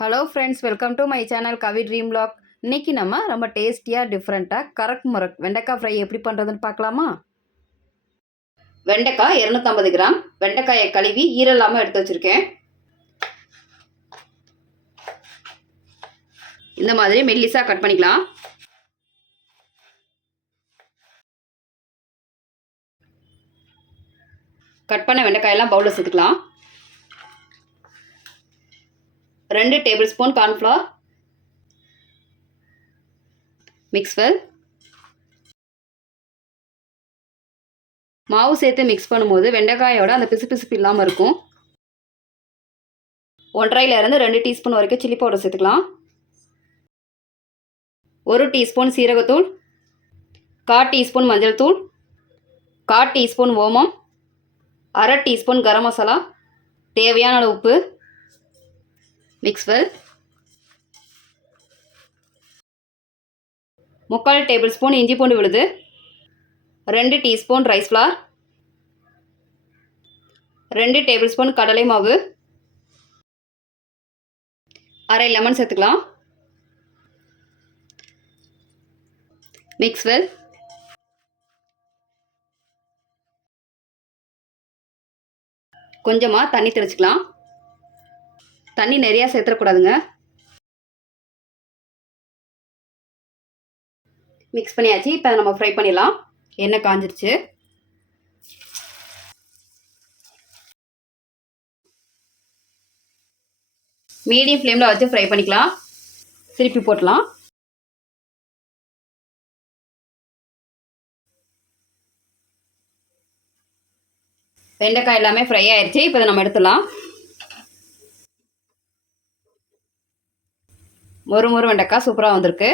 Hello friends, welcome to my channel Kavi dream vlog. இன்றைக்கி நம்ம ரொம்ப டேஸ்டியாக டிஃப்ரெண்ட்டாக கரக் முரக் வெண்டைக்காய் ஃப்ரை எப்படி பண்ணுறதுன்னு பார்க்கலாமா? வெண்டைக்காய் 250 கிராம். வெண்டைக்காயை கழுவி ஈரலாமல் எடுத்து வச்சுருக்கேன். இந்த மாதிரி மெல்லிஸாக கட் பண்ணிக்கலாம். கட் பண்ண வெண்டைக்காயெல்லாம் பவுலில் சேர்த்துக்கலாம். 2 table spoon cornflour, mix well. மாவு சேர்த்து மிக்ஸ் பண்ணும்போது வெண்டைக்காயோட அந்த பிசுபிசுப்பு இல்லாமல் இருக்கும். 1.5 2 டீஸ்பூன் வரைக்கும் சில்லி பவுடர் சேர்த்துக்கலாம். 1 டீஸ்பூன் சீரகத்தூள், 1/4 டீஸ்பூன் மஞ்சள் தூள், 1/4 டீஸ்பூன் ஓமம், 1/2 டீஸ்பூன் கரம் மசாலா, தேவையான அளவு உப்பு, மிக்ஸ் வெல். 3/4 டேபிள் ஸ்பூன் இஞ்சி பூண்டு விழுது, 2 teaspoon rice flower, 2 table spoon கடலை மாவு, 1/2 லெமன் சேர்த்துக்கலாம். Mix well. கொஞ்சமாக தண்ணி தெளிச்சுக்கலாம். தண்ணி நிறையா சேர்த்துடக்கூடாதுங்க. மிக்ஸ் பண்ணியாச்சு. இப்போ நம்ம ஃப்ரை பண்ணிடலாம். எண்ணெய் காஞ்சிருச்சு. மீடியம் ஃப்ளேமில் வச்சு ஃப்ரை பண்ணிக்கலாம். திருப்பி போட்டலாம். வெண்டைக்காய் எல்லாமே ஃப்ரை ஆயிடுச்சு. இப்போ இதை நம்ம எடுத்துடலாம். மொறு வெண்டைக்காய் சூப்பராக வந்திருக்கு.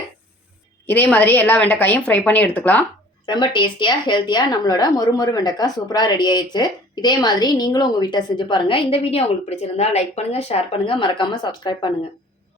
இதே மாதிரி எல்லா வெண்டைக்காயும் ஃப்ரை பண்ணி எடுத்துக்கலாம். ரொம்ப டேஸ்டியாக ஹெல்த்தியாக நம்மளோட மொறு வெண்டைக்காய் சூப்பராக ரெடி ஆயிடுச்சு. இதே மாதிரி நீங்களும் உங்கள் வீட்டை செஞ்சு பாருங்கள். இந்த வீடியோ உங்களுக்கு பிடிச்சிருந்தா லைக் பண்ணுங்கள், ஷேர் பண்ணுங்கள், மறக்காமல் சப்ஸ்கிரைப் பண்ணுங்கள்.